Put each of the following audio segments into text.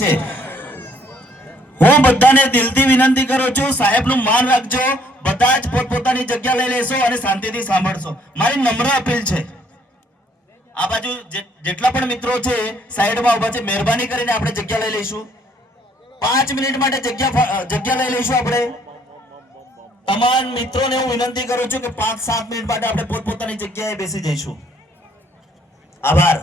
છે। હું બધાને દિલથી વિનંતી કરું છું, સાહેબનું માન રાખજો, બધા જ પોતપોતાની જગ્યા લઈ લેશો અને શાંતિથી સાંભળશો। મારી નમ્ર અપીલ છે, આ બાજુ જેટલા પણ મિત્રો છે સાઈડમાં ઉભા છે, મહેરબાની કરીને આપણે જગ્યા લઈ લઈશું। 5 મિનિટ માટે જગ્યા લઈ લઈશું આપણે। તમામ મિત્રોને હું વિનંતી કરું છું કે 5-7 મિનિટ માટે આપણે પોતપોતાની જગ્યાએ બેસી જઈશું। આભાર।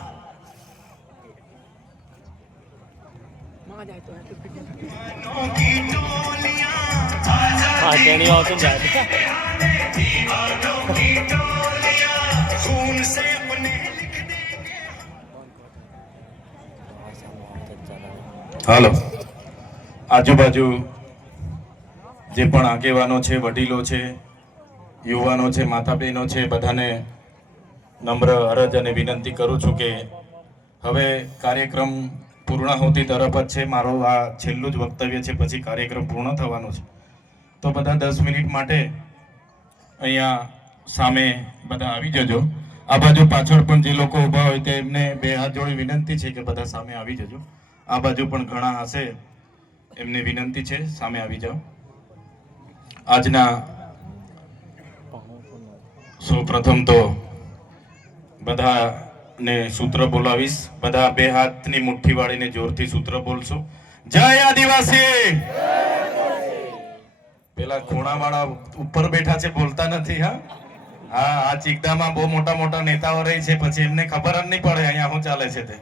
હાલો, આજુબાજુ જે પણ આગેવાનો છે, વડીલો છે, યુવાનો છે, માતા બહેનો છે, બધાને નમ્ર અરજ અને વિનંતી કરું છું કે હવે કાર્યક્રમ પૂર્ણાહુતિ તરફ જ છે। મારું આ છેલ્લું જ વક્તવ્ય છે, પછી કાર્યક્રમ પૂર્ણ થવાનો છે। તો બધા 10 મિનિટ માટે અહીંયા સામે બધા આવી જજો। આ બાજુ પાછળ પણ જે લોકો ઊભા હોય તેમને 2 હાથ જોડી વિનંતી છે કે બધા સામે આવી જજો। આ બાજુ પણ ઘણા હશે, એમને વિનંતી છે સામે આવી જાઓ। આજના સૌપ્રથમ તો બધાને સૂત્ર બોલાવીશ। બધા 2 હાથની મુઠ્ઠી વાળીને જોરથી સૂત્ર બોલશો। જય આદિવાસી। પેલા ખૂણાવાળા ઉપર બેઠા છે, બોલતા નથી। હા, આ ચીકદામાં બહુ મોટા મોટા નેતાઓ રહી છે, પછી એમને ખબર જ નહીં પડે અહીંયા શું ચાલે છે તે।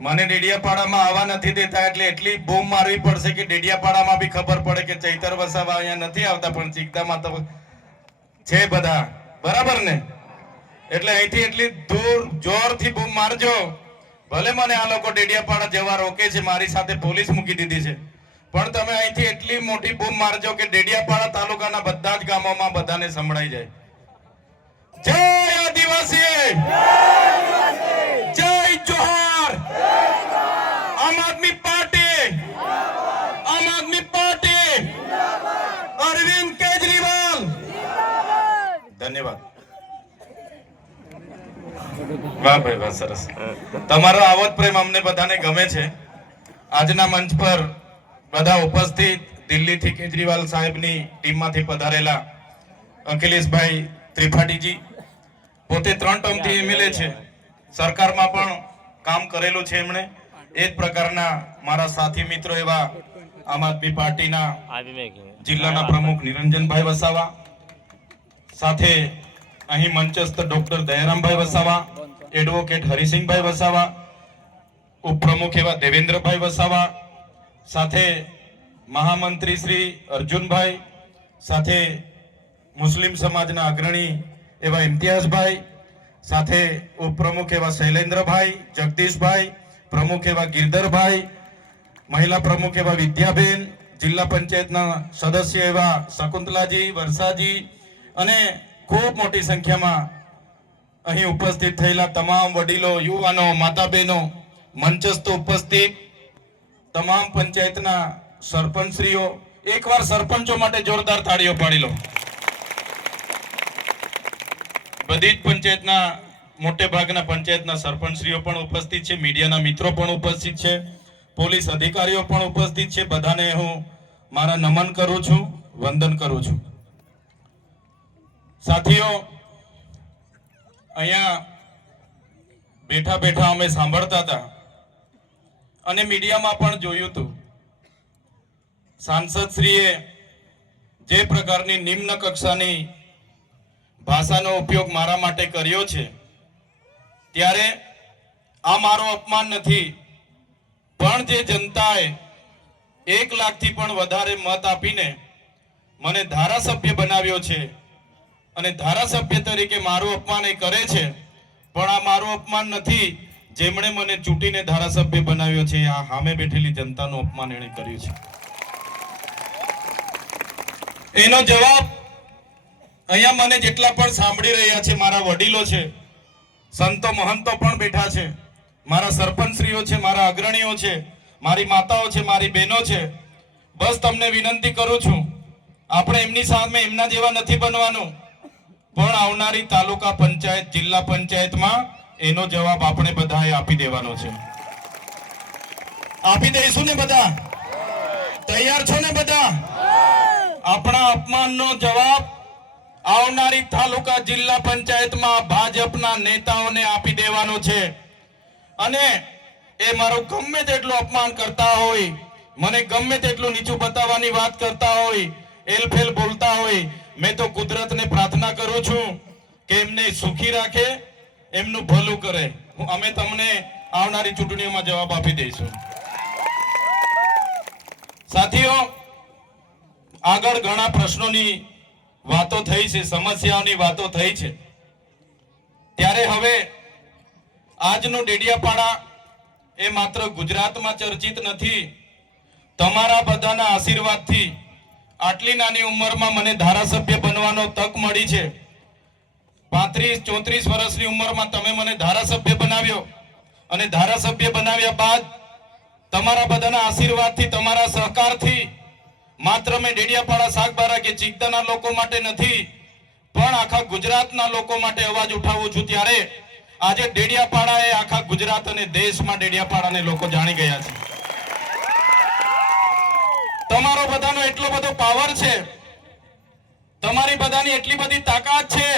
મને ડેડિયાપાડામાં આવવા નથી દેતા, એટલે એટલી બૂમ મારવી પડશે કે ડેડિયાપાડામાં બી ખબર પડે કે ચૈતર વસાવા અહીંયા નથી આવતા, પણ ચીકદામાં તો છે બધા, બરાબર ને? એટલે અહીંથી એટલી દૂર જોરથી બૂમ મારજો। ભલે મને આ લોકો ડેડિયાપાડા જવા રોકે છે, મારી સાથે પોલીસ મૂકી દીધી છે, પણ તમે અહીંથી એટલી મોટી બૂમ મારજો કે ડેડિયાપાડા તાલુકાના બધા જ ગામોમાં બધાને સંભળાઈ જાય। જય આદિવાસી, જય જોહાર, આમ આદમી પાર્ટી, આમ આદમી પાર્ટી, અરવિંદ કેજરીવાલ। ધન્યવાદ। વાહ ભાઈ વાહ, સરસ। તમારો આવો જ પ્રેમ અમને બધાને ગમે છે। આજના મંચ પર બધા ઉપસ્થિત દિલ્હીથી કેજરીવાલ સાહેબની ટીમમાંથી પધારેલા અખિલેશભાઈ ત્રિપાઠીજી, પોતે 3 ટર્મથી એમએલએ છે, સરકારમાં પણ કામ કરેલું છે એમણે। એ જ પ્રકારના મારા સાથી મિત્રો એવા આમ આદમી પાર્ટીના જિલ્લાના પ્રમુખ નિરંજનભાઈ વસાવા, સાથે અહીં મંચસ્થ ડોક્ટર દયારામભાઈ વસાવા, એડવોકેટ હરિસિંહભાઈ વસાવા, ઉપપ્રમુખ એવા દેવેન્દ્રભાઈ વસાવા, સાથે મહામંત્રી શ્રી અર્જુનભાઈ, સાથે મુસ્લિમ સમાજના અગ્રણી એવા ઇમ્તિયાઝભાઈ, સાથે ઉપપ્રમુખ એવા શૈલેન્દ્રભાઈ, જગદીશભાઈ, પ્રમુખ એવા ગિરધરભાઈ, મહિલા પ્રમુખ એવા વિદ્યાબેન, જિલ્લા પંચાયતના સદસ્ય એવા શકુંતલાજી, વર્ષાજી, અને ખૂબ મોટી સંખ્યામાં અહીં ઉપસ્થિત થયેલા તમામ વડીલો, યુવાનો, માતા બહેનો, મંચસ્થ ઉપસ્થિત તમામ પંચાયતના સરપંચશ્રીઓ, એકવાર સરપંચો માટે જોરદાર તાળીઓ પાડી લો। બધી જ પંચાયતના મોટે ભાગના પંચાયતના સરપંચશ્રીઓ પણ ઉપસ્થિત છે, મીડિયાના મિત્રો પણ ઉપસ્થિત છે, પોલીસ અધિકારીઓ પણ ઉપસ્થિત છે। બધાને હું મારા નમન કરું છું, વંદન કરું છું। સાથીઓ, અહીંયા બેઠા બેઠા અમે સાંભળતા હતા અને મીડિયામાં પણ જોયું હતું, સાંસદશ્રીએ જે પ્રકારની નિમ્ન કક્ષાની ભાષાનો ઉપયોગ મારા માટે કર્યો છે, ત્યારે આ મારો અપમાન નથી, પણ જે જનતાએ 1 લાખથી પણ વધારે મત આપીને મને ધારાસભ્ય બનાવ્યો છે અને ધારાસભ્ય તરીકે મારું અપમાન એ કરે છે, પણ આ મારું અપમાન નથી, જેમણે મને ચૂંટીને ધારાસભ્ય બનાવ્યો છે, આ સામે બેઠેલી જનતાનું અપમાન એણે કર્યું છે। એનો જવાબ અહીંયા મને જેટલા પણ સાંભળી રહ્યા છે, મારા વડીલો છે, સંતો મહંતો પણ બેઠા છે, મારા સરપંચશ્રીઓ છે, મારા અગ્રણીઓ છે, મારી માતાઓ છે, મારી બહેનો છે, બસ તમને વિનંતી કરું છું, આપણે એમની સામે એમના જેવા નથી બનવાનું, પણ આવનારી તાલુકા પંચાયત, જિલ્લા પંચાયતમાં એનો જવાબ આપણે બધાએ આપી દેવાનો છે। આપી દઈશું ને બધા? તૈયાર છો ને બધા? આપણા અપમાનનો જવાબ આવનારી તાલુકા જિલ્લા પંચાયતમાં ભાજપના નેતાઓને આપી દેવાનો છે. અને એ મારું ગમે તેટલું અપમાન કરતા હોય, મને ગમે તેટલું નીચું બતાવવાની વાત કરતા હોય, એલફેલ બોલતા હોય, મેં તો કુદરતને પ્રાર્થના કરું છું કે એમને સુખી રાખે, એમનું ભલું કરે. અમે તમને આવનારી ચૂંટણીઓમાં જવાબ આપી દઈશું. સાથીઓ, આગળ ઘણા પ્રશ્નોની વાતો થઈ છે, સમસ્યાઓની વાતો થઈ છે, ત્યારે હવે આજનું ડેડિયાપાડા એ માત્ર ગુજરાતમાં ચર્ચિત નથી. તમારા બધાના આશીર્વાદથી આટલી નાની ઉંમરમાં મને ધારાસભ્ય બનવાનો તક મળી છે. 35-34 વર્ષની ઉંમરમાં તમે મને ધારાસભ્ય બનાવ્યો અને ધારાસભ્ય બનાવ્યા બાદ તમારા બધાના આશીર્વાદથી, તમારા સહકારથી માત્ર મેં ડેડિયાપાડા, સાગબારા કે ચિકદાના લોકો માટે નથી, પણ આખા ગુજરાતના લોકો માટે અવાજ ઉઠાવું છું. ત્યારે આજે ડેડિયાપાડા એ આખા ગુજરાત અને દેશમાં ડેડિયાપાડાને લોકો જાણી ગયા છે. તમારો બધાનો એટલો બધો પાવર છે, તમારી બધાની એટલી બધી તાકાત છે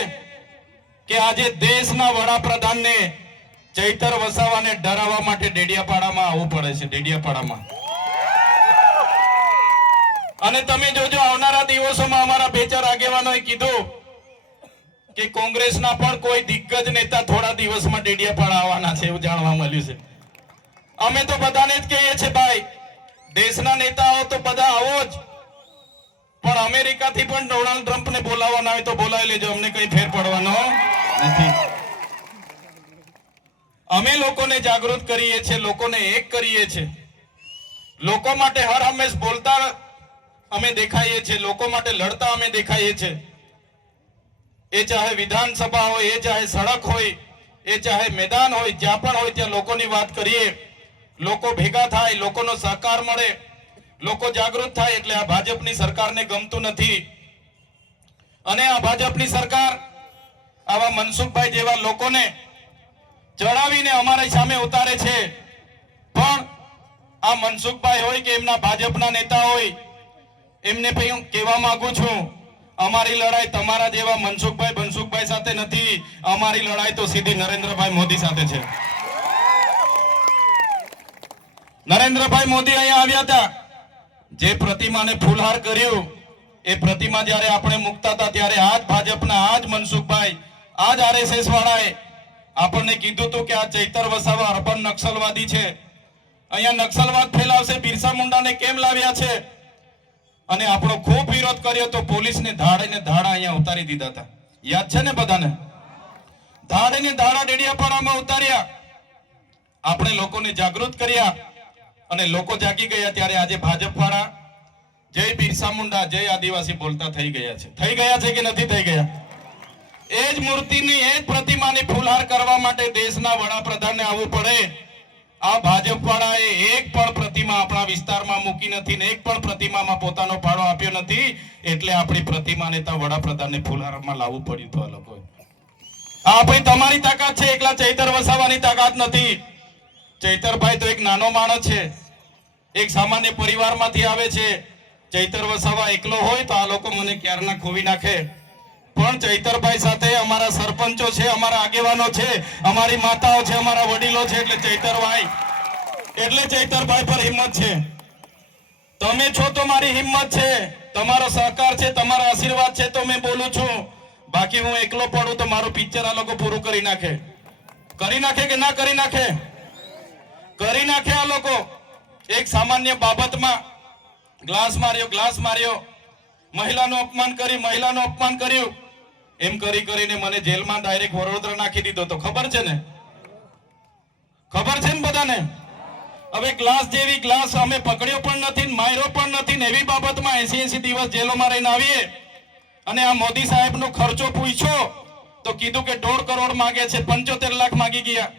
કે આજે દેશના વડાપ્રધાનને ચૈતર વસાવાને ડરાવવા માટે ડેડિયાપાડામાં આવવું પડે છે. ડેડિયાપાડામાં અને તમે જોજો આવનારા દિવસોમાં અમારા બે ચાર આગેવાનોએ કીધું કે કોંગ્રેસના પણ કોઈ દિગ્ગજ નેતા થોડા દિવસમાં ડેડિયાપાડા આવવાના છે, એવું જાણવા મળ્યું છે. અમે તો બધાને જ કહીએ છીએ, ભાઈ દેશના નેતાઓ તો બધા આવો જ, પણ અમેરિકાથી પણ ડોનાલ્ડ ટ્રમ્પને બોલાવવાના હોય તો બોલાવી લેજો, અમને કઈ ફેર પડવાનો નથી. અમે લોકોને જાગૃત કરીએ છીએ, લોકોને એક કરીએ છીએ, લોકો માટે હર હંમેશ બોલતા અમે દેખાઈએ છીએ, લોકો માટે લડતા અમે દેખાઈએ છીએ. એ ચાહે વિધાનસભા હોય, એ ચાહે સડક હોય, એ ચાહે મેદાન હોય, જ્યાં પણ હોય ત્યાં લોકોની વાત કરીએ. લોકો ભેગા થાય, લોકોનો સહકાર મળે, લોકો જાગૃત થાય. એટલે આ ભાજપની સરકારને ગમતું નથી. અને આ ભાજપની સરકાર આવા મનસુખભાઈ જેવા લોકોને ચડાવીને અમારી સામે ઉતારે છે. પણ આ મનસુખભાઈ હોય કે એમના ભાજપના નેતા હોય, એમને પણ હું કહેવા માંગુ છું, અમારી લડાઈ તમારા જેવા મનસુખભાઈ સાથે નથી. અમારી લડાઈ તો સીધી નરેન્દ્રભાઈ મોદી સાથે છે. નરેન્દ્રભાઈ મોદી અહીંયા આવ્યા હતા, જે પ્રતિમાને ફૂલહાર કર્યું, એ પ્રતિમા જ્યારે આપણે મૂકતા હતા ત્યારે આજ ભાજપના, આજ મનસુખભાઈ, આજ આરએસએસ વાળાએ આપણને કીધું હતું કે આ ચૈતર વસાવા અર્બન નક્સલવાદી છે, અહીંયા નક્સલવાદ ફેલાવશે, બિરસા મુંડાને કેમ લાવ્યા છે. અને આપણો ખૂબ વિરોધ કર્યો તો પોલીસને ધાડીને ધાડા અહીંયા ઉતારી દીધા હતા. યાદ છે ને બધાને? ધાડીને ધાડા ડેડિયાપાડામાં ઉતાર્યા. આપણે લોકોને જાગૃત કર્યા અને લોકો જાગી ગયા. ત્યારે આજે ભાજપ વાળા જય બિરસા મુંડા, જય આદિવાસી બોલતા થઈ ગયા છે. થઈ ગયા છે કે નથી થઈ ગયા? એ જ મૂર્તિની, એ જ પ્રતિમાની ફૂલહાર કરવા માટે દેશના વડાપ્રધાનને આવવું પડે. આ ભાજપ વાળાએ એક પણ પ્રતિમા આપણા વિસ્તારમાં મૂકી નથી ને એક પણ પ્રતિમામાં પોતાનો ફાળો આપ્યો નથી. એટલે આપણી પ્રતિમાને ત્યાં વડાપ્રધાનને ફૂલહારમાં લાવવું પડ્યું હતું આ લોકોએ. આ ભાઈ તમારી તાકાત છે, એકલા ચૈતર વસાવાની તાકાત નથી. ચૈતરભાઈ તો એક નાનો માણસ છે, એક સામાન્ય પરિવારમાંથી આવે છે. ચૈતર વસાવા એકલો હોય તો આ લોકો મને ક્યારના ખોવી નાખે. પણ ચૈતરભાઈ સાથે અમારા સરપંચો છે, અમારા આગેવાનો છે, અમારી માતાઓ છે, અમારા વડીલો છે. એટલે ચૈતરભાઈ પર હિંમત છે. તમે છો તો મારી હિંમત છે, તમારો સહકાર છે, તમારો આશીર્વાદ છે તો મેં બોલું છું. બાકી હું એકલો પડું તો મારું પિક્ચર આ લોકો પૂરું કરી નાખે. કરી નાખે કે ના કરી નાખે? કરી નાખે આ લોકો. એક સામાન્ય બાબતમાં ગ્લાસ માર્યો, મહિલાનું અપમાન કર્યું. એમ કરીને મને જેલમાં ડાયરેક્ટ વડોદરા નાખી દીધો. તો ખબર છે ને બધાને? હવે ગ્લાસ અમે પકડ્યો પણ નથી, માર્યો પણ નથી. એવી બાબતમાં 80 દિવસ જેલોમાં રહીને આવીએ અને આ મોદી સાહેબનો ખર્ચો પૂછ્યો તો કીધું કે 1.5 કરોડ માંગે છે, 75 લાખ માંગી ગયા.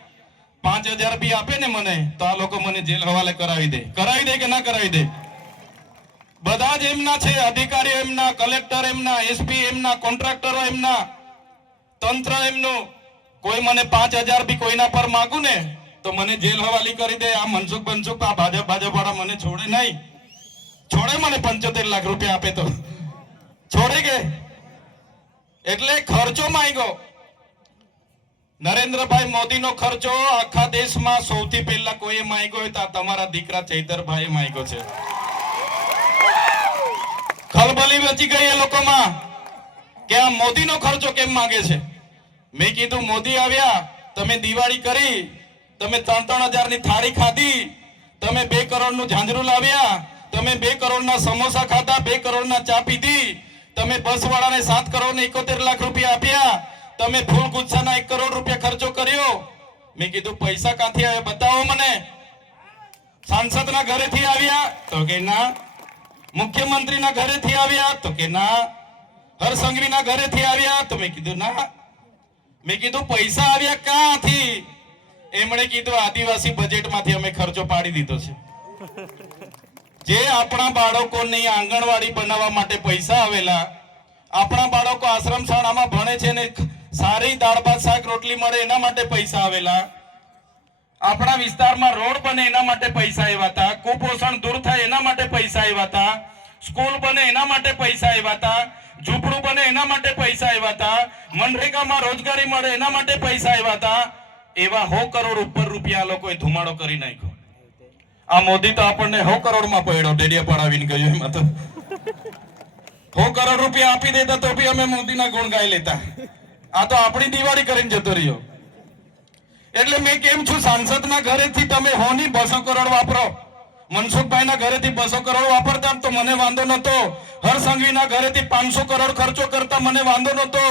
5000 બી આપે ને મને તો આ લોકો મને જેલ હવાલે કરાવી દે કે ના કરાવી દે? બધા જ એમના છે, અધિકારીઓ એમના, કલેક્ટર એમના, એસપી એમના, કોન્ટ્રાક્ટરો એમના, તંત્ર એમનું. કોઈ મને 5000 બી કોઈના પર માંગુ ને તો મને જેલ હવાલી કરી દે. આ મનસુખ આ ભાજપ વાળા મને છોડે નહીં. છોડે મને 75 લાખ રૂપિયા આપે તો છોડે કે? એટલે ખર્ચો માંગ્યો. નરેન્દ્રભાઈ મોદીનો ખર્ચો આખા દેશમાં સૌથી પહેલા કોઈએ માંગ્યો હોય તો આ તમારા દીકરા ચૈતરભાઈએ માંગ્યો છે. ખલબલી મચી ગઈ એ લોકોમાં કે આ મોદીનો ખર્ચો કેમ માંગે છે. મેં કીધું મોદી આવ્યા, તમે દિવાળી કરી, તમે 3-3 હજારની થાળી ખાધી, તમે 2 કરોડનું ઝાંઝરું લાવ્યા, તમે 2 કરોડના સમોસા ખાધા, 2 કરોડના ચા પીધી, તમે બસ વાળાને 7 કરોડ ને 71 લાખ રૂપિયા આપ્યા, તમે ફૂલ ગુચ્છાના 1 કરોડ રૂપિયા ખર્ચો કર્યો. મેં કીધું પૈસા ક્યાંથી આવ્યા બતાવો મને. સાંસદના ઘરેથી આવ્યા તો કે ના. મુખ્યમંત્રીના ઘરેથી આવ્યા તો કે ના. હરસંઘવીના ઘરેથી આવ્યા તો મેં કીધું ના. મેં કીધું પૈસા આવ્યા ક્યાંથી? એમણે કીધું આદિવાસી બજેટમાંથી અમે ખર્ચો પાડી દીધો છે. જે આપણા બાળકોની આંગણવાડી બનાવવા માટે પૈસા આવેલા, આપણા બાળકો આશ્રમ શાળામાં ભણે છે ને સારી દાળ ભાત શાક રોટલી મળે એના માટે પૈસા આવેલા, આપણા વિસ્તારમાં રોડ બને એના માટે પૈસા આવ્યા હતા, કુપોષણ દૂર થાય એના માટે પૈસા આવ્યા હતા, સ્કૂલ બને એના માટે પૈસા આવ્યા હતા, ઝૂંપડું બને એના માટે પૈસા આવ્યા હતા, મનરેગામાં રોજગારી મળે એના માટે પૈસા આવ્યા હતા. એવા 100 કરોડ ઉપર રૂપિયા લોકોએ ધુમાડો કરી નાખ્યો. આ મોદી તો આપણને 100 કરોડમાં પડ્યો, ડેડિયા પડાવીને ગયો. એમાં તો 100 કરોડ રૂપિયા આપી દેતા તો બી અમે મોદીના ગુણ ગાઈ લેતા. આ તો આપણી દિવાળી કરીને જતો રહ્યો. એટલે મેં કેમ છું, સાંસદના ઘરેથી તમે 200 કરોડ વાપરો, મનસુખભાઈના ઘરેથી 200 કરોડ વાપરતા તો મને વાંધો નતો, હરસંઘવીના ઘરેથી 500 કરોડ ખર્ચો કરતા મને વાંધો નતો,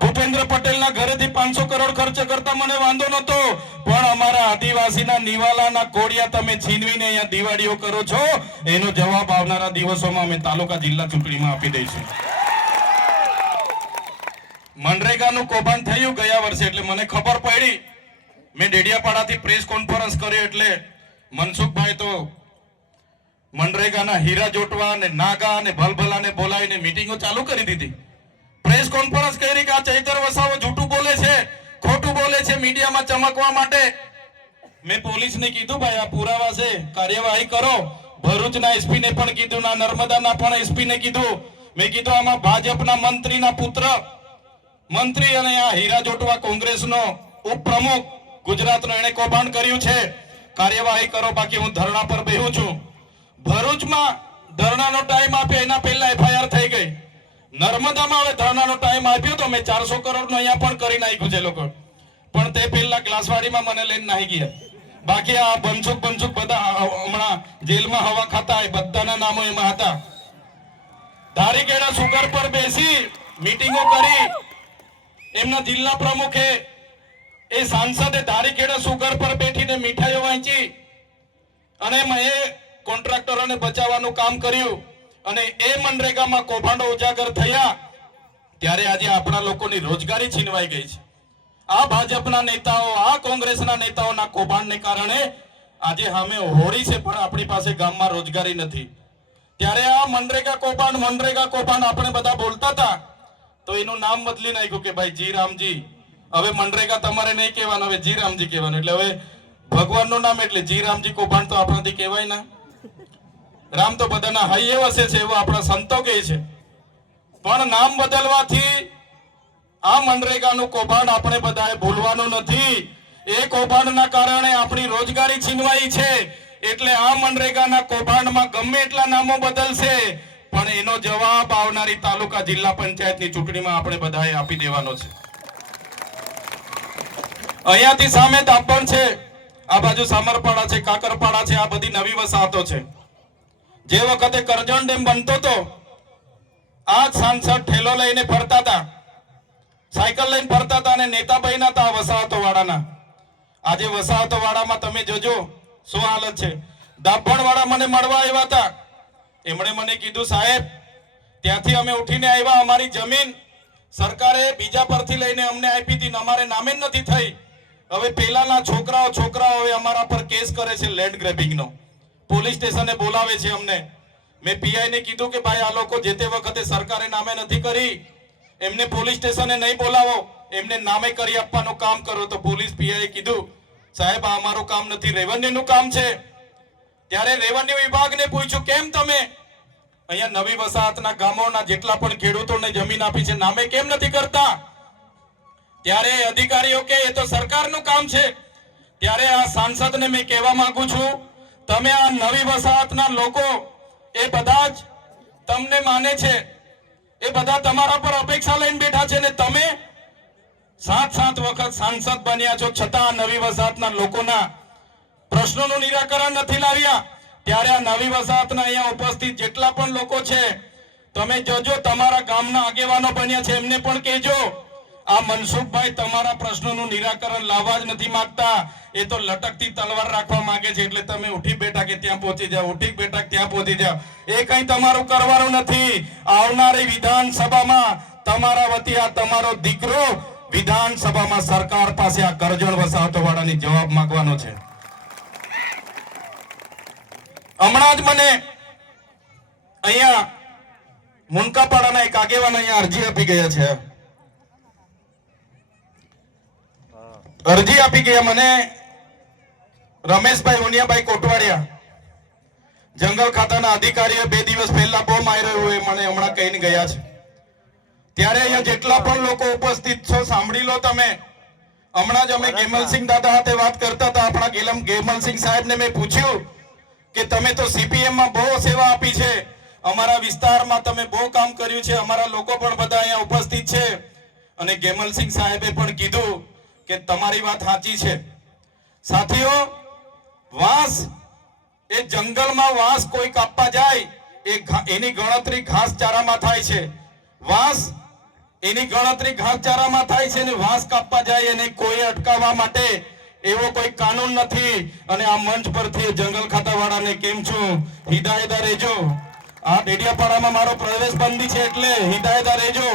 ભૂપેન્દ્ર પટેલના ઘરેથી 500 કરોડ ખર્ચ કરતા મને વાંધો નતો. પણ અમારા આદિવાસીના નિવાલાના કોડિયા તમે છીનવીને અહીંયા દિવાળીઓ કરો છો, એનો જવાબ આવનારા દિવસોમાં અમે તાલુકા જિલ્લા ચૂંટણીમાં આપી દઈશું. મનરેગાનું કૌભાંડ થયું ગયા વર્ષે, એટલે મને ખબર પડી. મેં ડેડિયાપાડાથી પ્રેસ કોન્ફરન્સ કર્યો એટલે મનસુખભાઈ તો મનરેગાના હીરા જોટવા અને નાગા અને ભલભલાને બોલાવીને મીટિંગો ચાલુ કરી દીધી. પ્રેસ કોન્ફરન્સ કરી કે આ ચૈતર વસાવો જૂઠું બોલે છે, ખોટું બોલે છે મીડિયામાં ચમકવા માટે. મેં પોલીસને કીધું ભાઈ આ પુરાવા છે, કાર્યવાહી કરો. ભરૂચના એસપી ને પણ કીધું, ના નર્મદાના પણ એસપી ને કીધું. મેં કીધું આમાં ભાજપના મંત્રીના પુત્ર મંત્રી અને આ હીરા જોટવા કોંગ્રેસનો ઉપપ્રમુખ ગુજરાતનો એને કૌભાંડ કર્યું છે, કાર્યવાહી કરો, બાકી હું ધરણા પર બેહું છું. ભરૂચમાં ધરણાનો ટાઈમ આપ્યો એના પહેલા એફઆઈઆર થઈ ગઈ. નર્મદામાં હવે ધરણાનો ટાઈમ આપ્યો તો મેં 400 કરોડનો અહીંયા પણ કરી નાખ્યું છે લોકો. પણ તે પહેલા ગ્લાસવાડીમાં મને લઈને નાહી ગયા. બાકી આ બનસુખ બધા હમણાં જેલમાં હવા ખાતા એ બધાના નામો એમાં હતા. ધારીકેડા સુગર પર બેસી મીટિંગો કરી. એમના જિલ્લા પ્રમુખે એ સાંસદે ધારીકેડા સુગર પર બેઠીને મીઠાઈઓ વાંચી અને એ કોન્ટ્રાક્ટરોને બચાવવાનું કામ કર્યું. અને એ મનરેગામાં કૌભાંડો ઉજાગર થયા ત્યારે આજે આપણા લોકોની રોજગારી છીનવાઈ ગઈ છે. આ ભાજપના નેતાઓ, આ કોંગ્રેસના નેતાઓના કૌભાંડને કારણે આજે સામે હોળી છે પણ આપણી પાસે ગામમાં રોજગારી નથી. ત્યારે આ મનરેગા કૌભાંડ આપણે બધા બોલતા હતા તો એનું નામ બદલી નાખ્યું કે ભાઈ જી રામજી. હવે મનરેગા તમારે નહીં કહેવાનું, હવે જી રામજી કહેવાનું. એટલે હવે ભગવાનનું નામ એટલે જી રામજી કૌભાંડ તો આપણાથી કહેવાય ના. રામ તો બધાના હૈયે વસે છે એવું આપણા સંતો કહે છે. પણ નામ બદલવાથી આ મનરેગાનું કૌભાંડ આપણે બધાએ ભૂલવાનું નથી. એ કૌભાંડના કારણે આપણી રોજગારી છીનવાઈ છે. એટલે આ મનરેગાના કૌભાંડમાં ગમે એટલા નામો બદલશે પણ એનો જવાબ આવનારી તાલુકા જિલ્લા પંચાયતની ચૂંટણીમાં આપણે બધાએ આપી દેવાનો છે. અહીંયાથી સામે દાપણ છે, આ બાજુ સામરપાડા છે, કાકરપાડા છે, આ બધી નવી વસાહતો છે. જે વખતે કરજણ ડેમ બનતો હતો આ સાંસદ ઠેલો લઈને ફરતા હતા, સાયકલ લઈને ફરતા હતા અને નેતાભાઈ ના હતા વસાહતો વાળાના. આજે વસાહતો વાળામાં તમે જોજો શું હાલત છે. દાભણ વાળા મને મળવા આવ્યા હતા. એમણે મને કીધું સાહેબ ત્યાંથી અમે ઉઠીને આવ્યા, અમારી જમીન સરકારે બીજા પરથી લઈને અમને આપી હતી, અમારે નામે જ નથી થઈ. હવે પેલાના છોકરાઓ હવે અમારા પર કેસ કરે છે લેન્ડ ગ્રેબિંગનો. પોલીસ સ્ટેશને બોલાવે છે અમને. મેં પીઆઈ ને કીધું કે ભાઈ આ લોકો જે તે વખતે સરકારે નામે નથી કરી, એમને પોલીસ સ્ટેશને નહીં બોલાવો, એમને નામે કરી આપવાનું કામ કરો. તો પોલીસ પીઆઈ કીધું સાહેબ આ અમારું કામ નથી, રેવન્યુનું કામ છે. ત્યારે રેવન્યુ વિભાગને પૂછ્યું કેમ તમે અહીંયા નવી વસાહતના ગામોના જેટલા પણ ખેડૂતોને જમીન આપી છે નામે કેમ નથી કરતા? ત્યારે અધિકારીઓ કે એ તો સરકારનું કામ છે. ત્યારે આ સાંસદને મેં કહેવા માંગુ છું, તમે આ નવી વસાહતના લોકો એ બધા જ તમને માને છે, એ બધા તમારા પર અપેક્ષા લઈને બેઠા છે ને તમે 7 વખત સાંસદ બન્યા છો છતાં નવી વસાહતના લોકોના પ્રશ્નોનું નિરાકરણ નથી લાવ્યા. ત્યારે આ નવી વસાહતના અહીંયા ઉપસ્થિત જેટલા પણ લોકો છે તમે જોજો, તમારા ગામના આગેવાનો બન્યા છે એમને પણ કહેજો, આ મનસુખભાઈ તમારા પ્રશ્નોનું નિરાકરણ લાવવા જ નથી માંગતા, એ તો લટકતી તલવાર રાખવા માંગે છે. એટલે તમે ઉઠી બેઠા કે ત્યાં પહોંચી જાઓ, ઉઠી બેઠા કે ત્યાં પહોંચી જાઓ, એ કઈ તમારું કરવાનું નથી. આવનારી વિધાનસભામાં તમારા વતી આ તમારો દીકરો વિધાનસભામાં સરકાર પાસે આ કરજણ વસાહતો વાળાની જવાબ માંગવાનો છે. હમણાં જ મને અહીંયા મુનકાપાડાના એક આગેવાન અહીંયા અરજી આપી ગયા છે. અરજી આપી ગયા મને રમેશભાઈ ઉનિયાભાઈ કોટવાડિયા, જંગલ ખાતાના અધિકારીએ 2 દિવસ પહેલા બહુ માર્યો હોય મને હમણાં કહીને ગયા છે. ત્યારે અહીંયા જેટલા પણ લોકો ઉપસ્થિત છો સાંભળી લો તમે. હમણાં જ અમે ગેમલસિંહ દાદા સાથે વાત કરતા હતા. આપણા ગેમલસિંહ સાહેબને મેં પૂછ્યું કે તમે તો સીપીએમ માં બહુ સેવા આપી છે, અમારા વિસ્તારમાં તમે બહુ કામ કર્યું છે, અમારા લોકો પણ બધા અહીંયા ઉપસ્થિત છે. અને ગેમલસિંહ સાહેબે પણ કીધું કે તમારી વાત સાચી છે. સાથીઓ, વાંસ એ જંગલમાં વાંસ કોઈ કાપવા જાય એની ગણતરી ઘાસચારામાં થાય છે. વાંસ એની ગણતરી ઘાસચારામાં થાય છે, ને વાંસ કાપવા જાય એને કોઈ અટકાવવા માટે એવો કોઈ કાનૂન નથી. અને આ મંચ પરથી જંગલ ખાતાવાળાને કેમ છું હિદાયત રહેજો. આ ડેડિયાપાડામાં મારો પ્રવેશ બંધી છે એટલે હિદાયત રહેજો.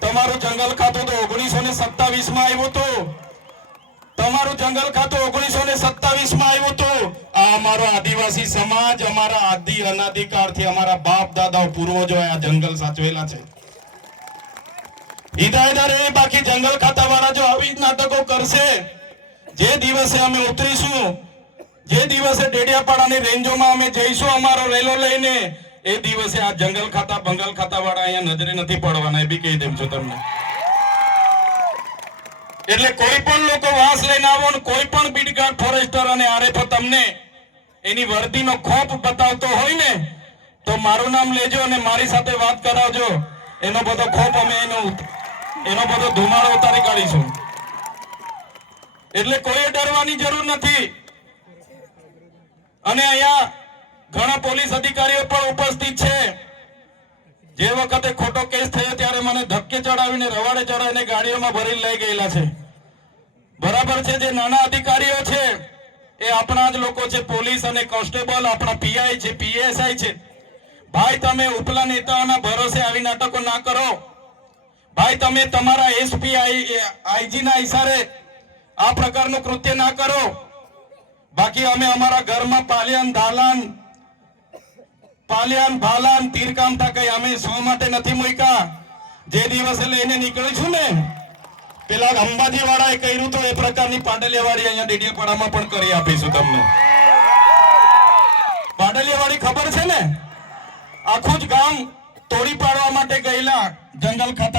તમારું જંગલ ખાતું તો 1927 માં આવ્યું હતું. તમારું જંગલ ખાતું 1927 માં આવ્યું હતું. આ અમારો આદિવાસી સમાજ, અમારા આદિ અનાધિકારથી અમારા બાપ દાદાઓ પૂર્વજો આ જંગલ સાચવેલા છે. હિદાયત રહે. બાકી જંગલ ખાતાવાળા જો આવી જ નાટકો કરશે, જે દિવસે અમે ઉતરીશું, જે દિવસે ડેડિયાપાડાની રેન્જોમાં અમે જઈશું અમારો રેલો લઈને, એ દિવસે આ જંગલ ખાતા બંગલ ખાતા વાળા અહીંયા નજરે નથી પડવાના, એ બી કહી દઉં છું તમને. એટલે કોઈ પણ લોકો વાંસ લઈને આવો ને કોઈ પણ બીડગાર્ડ ફોરેસ્ટર અને આરએફઓ તમને એની વર્દીનો ખોફ બતાવતો હોય ને તો મારું નામ લેજો અને મારી સાથે વાત કરાવજો. એનો બધો ખોફ અમે એનો બધો ધુમાડો ઉતારી કાઢીશું. એટલે કોઈ ડરવાની જરૂર નથી. અને અહીંયા ઘણા પોલીસ અધિકારીઓ પણ ઉપસ્થિત છે. જે વખતે ખોટો કેસ થયો ત્યારે મને ધક્કે ચડાવીને રવાડે ચડાવીને ગાડીઓમાં ભરી લઈ ગયેલા છે. બરાબર છે. જે નાના અધિકારીઓ છે એ આપણા જ લોકો છે, પોલીસ અને કોન્સ્ટેબલ, આપણા પીઆઈ છે, પીએસઆઈ છે. ભાઈ તમે ઉપલા નેતાઓના ભરોસે આવી નાટકો ના કરો. ભાઈ તમે તમારા એસપી આઈજી ના ઈશારે આ પ્રકારનું કૃત્ય ના કરો. બાકી અમે અમારા ઘરમાં પાલિયાન ભાલાન તીરકામતા કઈ અમે શો માટે નથી મૂક્યા. જે દિવસે લઈને નીકળીશું ને પેલા અંબાજી વાળાએ કર્યું તો એ પ્રકારની પાડલિયાવાડી અહીંયા ડેડિયાપાડામાં પણ કરી આપીશું તમને. પાડલિયાવાડી ખબર છે ને? આખું જ ગામ તોડી પાડવા માટે ગયેલા જંગલ ખાતા